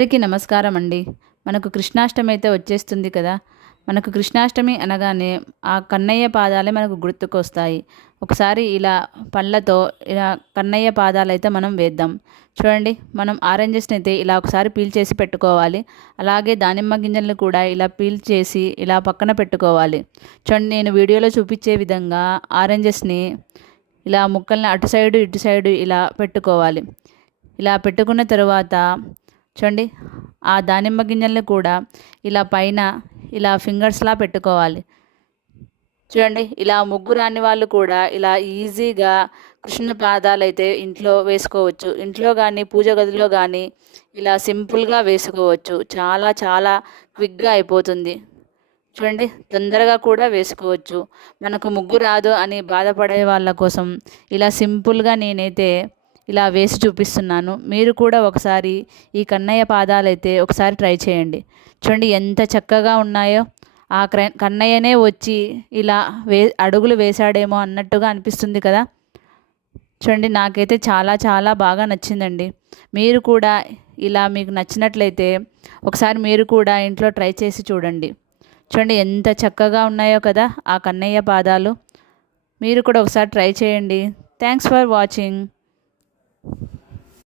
అందరికీ నమస్కారం అండి. మనకు కృష్ణాష్టమి అయితే వచ్చేస్తుంది కదా! మనకు కృష్ణాష్టమి అనగానే ఆ కన్నయ్య పాదాలే మనకు గుర్తుకొస్తాయి. ఒకసారి ఇలా పళ్ళతో ఇలా కన్నయ్య పాదాలైతే మనం వేద్దాం. చూడండి, మనం ఆరెంజెస్‌ని అయితే ఇలా ఒకసారి పీల్ చేసి పెట్టుకోవాలి. అలాగే దానిమ్మ గింజలను కూడా ఇలా పీల్ చేసి ఇలా పక్కన పెట్టుకోవాలి. చూడండి, నేను వీడియోలో చూపించే విధంగా ఆరెంజెస్‌ని ఇలా ముక్కల్ని అటు సైడు, ఇటు సైడు ఇలా పెట్టుకోవాలి. ఇలా పెట్టుకున్న తరువాత చూడండి, ఆ దానిమ్మ గింజల్ని కూడా ఇలా పైన ఇలా ఫింగర్స్లా పెట్టుకోవాలి. చూడండి, ఇలా ముగ్గు రాని వాళ్ళు కూడా ఇలా ఈజీగా కృష్ణ పాదాలైతే ఇంట్లో వేసుకోవచ్చు. ఇంట్లో కానీ పూజ గదిలో కానీ ఇలా సింపుల్గా వేసుకోవచ్చు. చాలా చాలా క్విక్గా అయిపోతుంది. చూడండి, తొందరగా కూడా వేసుకోవచ్చు. మనకు ముగ్గు రాదు అని బాధపడే వాళ్ళ కోసం ఇలా సింపుల్గా నేనైతే ఇలా వేసి చూపిస్తున్నాను. మీరు కూడా ఒకసారి ఈ కన్నయ్య పాదాలైతే ఒకసారి ట్రై చేయండి. చూడండి ఎంత చక్కగా ఉన్నాయో. ఆ కన్నయ్యనే వచ్చి ఇలా అడుగులు వేశాడేమో అన్నట్టుగా అనిపిస్తుంది కదా. చూడండి, నాకైతే చాలా చాలా బాగా నచ్చిందండి. మీరు కూడా ఇలా మీకు నచ్చినట్లయితే ఒకసారి మీరు కూడా ఇంట్లో ట్రై చేసి చూడండి. చూడండి ఎంత చక్కగా ఉన్నాయో కదా ఆ కన్నయ్య పాదాలు. మీరు కూడా ఒకసారి ట్రై చేయండి. Thanks for watching.